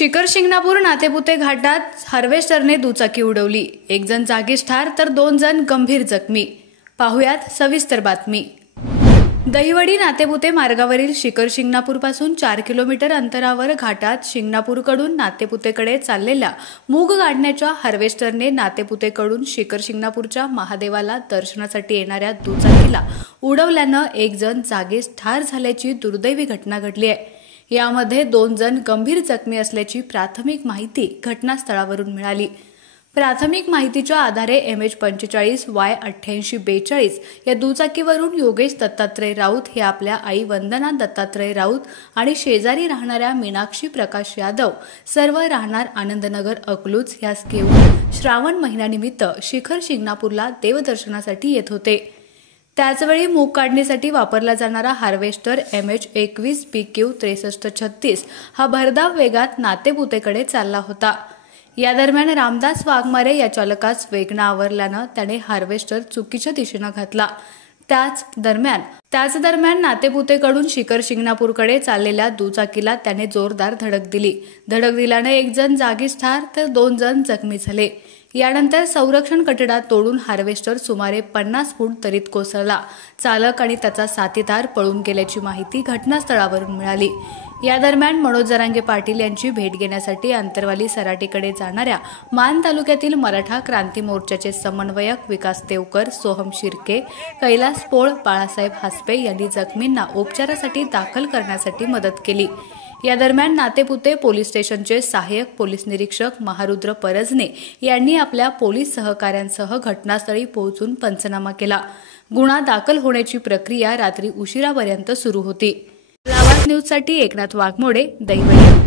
शिखर शिंगणापूर नातेपुते घाटात हार्वेस्टरने दुचाकी उडवली। एक जण जागीच ठार तर 2 जण गंभीर जखमी। पाहुयात सविस्तर बातमी। दहिवडी नातेपुते मार्गावरील शिखर शिंगणापूरपासून 4 किलोमीटर अंतरावर घाटात शिंगणापूरकडून नातेपुतेकडे चाललेल्या मूग गाडण्याच्या हार्वेस्टरने नातेपुतेकडून शिखर शिंगणापूरच्या महादेवाला दर्शनासाठी येणाऱ्या दुचाकीला उडवल्यानं एक जण जागीच ठार झाल्याची दुर्दैवी घटना घडली आहे। यामध्ये 2 जण गंभीर जखमी असल्याची प्राथमिक माहिती घटनास्थळावरून मिळाली। प्राथमिक माहितीच्या आधारे MH45Y8842 या दुचाकीवरून योगेश दत्तात्रय राऊत हे आपल्या आई वंदना दत्तात्रय राऊत आणि शेजारी राहणाऱ्या मीनाक्षी प्रकाश यादव सर्व राहणार आनंदनगर अकलूज यास घेऊन श्रावण महिन्यानिमित्त शिखर शिंगणापूरला देवदर्शनासाठी येत होते। त्याचवेळी मूग काढणीसाठी वापरला जाणारा हार्वेस्टर MH21PQ6336 हा भरधाव वेगात नातेपुतेकडे चालला होता। या दरम्यान रामदास वाघमारे या चालकास वेग न आवरल्यानं त्याने हार्वेस्टर चुकीच्या दिशेने घातला। त्याच दरम्यान नातेपुतेकडून शिखर शिंगणापूरकडे चाललेल्या दुचाकीला त्याने जोरदार धडक दिली। धडक दिल्याने एक जण जागीच ठार तर 2 जण जखमी झाले। यानंतर संरक्षण कठडा तोडून हार्वेस्टर सुमारे 50 फूट दरीत कोसळला। चालक आणि त्याचा साथीदार पळून गेल्याची माहिती घटनास्थळावरून मिळाली। या दरम्यान मनोज जरांगे पाटील यांची भेट घेण्यासाठी अंतरवाली सराटीकडे जाणाऱ्या मान तालुक्यातील मराठा क्रांती मोर्चाचे समन्वयक विकास देवकर, सोहम शिर्के, कैलास पोळ, बाळासाहेब हासपे यांनी जखमींना उपचारासाठी दाखल करण्यासाठी मदत केली। या दरम्यान नातेपुते पोलीस स्टेशनचे सहाय्यक पोलीस निरीक्षक महारुद्र परजने यांनी आपल्या पोलीस सहकाऱ्यांसह घटनास्थळी पोहोचून पंचनामा केला। गुन्हा दाखल होण्याची प्रक्रिया रात्री उशिरापर्यंत सुरू होती। लाभार्थ न्यूजसाठी एकनाथ वाघमोडे, दहिवडी।